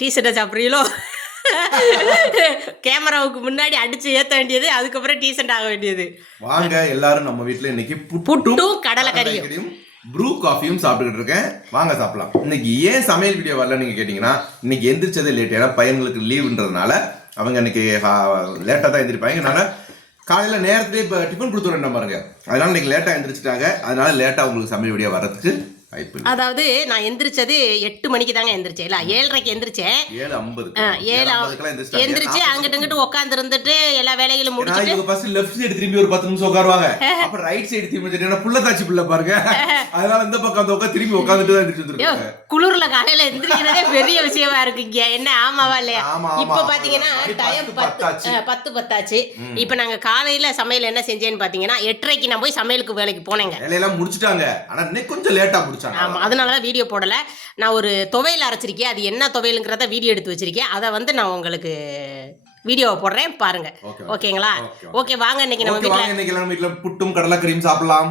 டீ-ஷர்ட்டை சாப்பிட்றீங்களோ? கேமராவுக்கு முன்னாடி அடிச்சு ஏற்ற வேண்டியது, அதுக்கப்புறம் டீசென்ட் ஆக வேண்டியது. வாங்க எல்லாரும் நம்ம வீட்டில் இன்னைக்கு புட்டும் கடலைக்கறியும் ப்ரூ காஃபியும் சாப்பிட்டுக்கிட்டு இருக்கேன். வாங்க சாப்பிடலாம். இன்னைக்கு ஏன் சமையல் வீடியோ வரல நீங்க கேட்டீங்கன்னா, இன்னைக்கு எந்திரிச்சதே லேட். ஏன்னா பையன்களுக்கு லீவுன்றதுனால அவங்க இன்னைக்கு லேட்டாக தான் எந்திரிப்பாங்க. அதனால காலையில் நேரத்திலே இப்போ டிஃபன் கொடுத்துருவேன் பாருங்க. அதனால இன்னைக்கு லேட்டாக எந்திரிச்சிட்டாங்க. அதனால லேட்டாக உங்களுக்கு சமையல் வீடியோ வர்றதுக்கு வாய்ப்பு. அதாவது நான் எந்திரிச்சது 8 மணிக்கு தாங்க எந்திரிச்சேன். 7:30க்கு எந்திரிச்சேன். 7:50 எந்திரிச்சு அங்கிட்டு உட்கார்ந்து இருந்துட்டு எல்லா வேலைகளும் முடிச்சிட்டு ஃபர்ஸ்ட் லெஃப்ட் சைடு திரும்பி ஒரு 10 நிமிஷம் உட்காருவாங்க. அப்புறம் ரைட் சைடு திரும்பி புள்ளதாச்சி புள்ள பாருங்க. அதனால இந்த பக்கம் உட்காந்து திரும்பி உட்காந்துட்டு தான் எந்திரிச்சு வந்துருக்காங்க. குளிர்ல காலையில எந்திரிக்கிறதே பெரிய விஷயமா இருக்குங்க. என்ன ஆமாவா இல்லையா? இப்ப பாத்தீங்கன்னா டைம் 10 இப்ப நாங்க காலையில சமையல் என்ன செஞ்சேன்னு பாத்தீங்கன்னா 8:30க்கு நான் போய் சமையலுக்கு வேலைக்கு போனேங்க. வேலையெல்லாம் முடிச்சிட்டாங்க. ஆனா இன்னைக்கு கொஞ்சம் லேட்டா முடிச்சாங்க. ஆமா, அதனாலதான் வீடியோ போடல. நான் ஒரு துவையல் அரைச்சிருக்கேன். அது என்ன துவையலுங்கிறத வீடியோ எடுத்து வச்சிருக்கேன். அதை வந்து நான் உங்களுக்கு வீடியோவை போடுறேன், பாருங்க. ஓகேங்களா? ஓகே, வாங்க இன்னைக்கு நம்ம வீட்ல புட்டும் கடலைக்கறியும் சாப்பிடலாம்.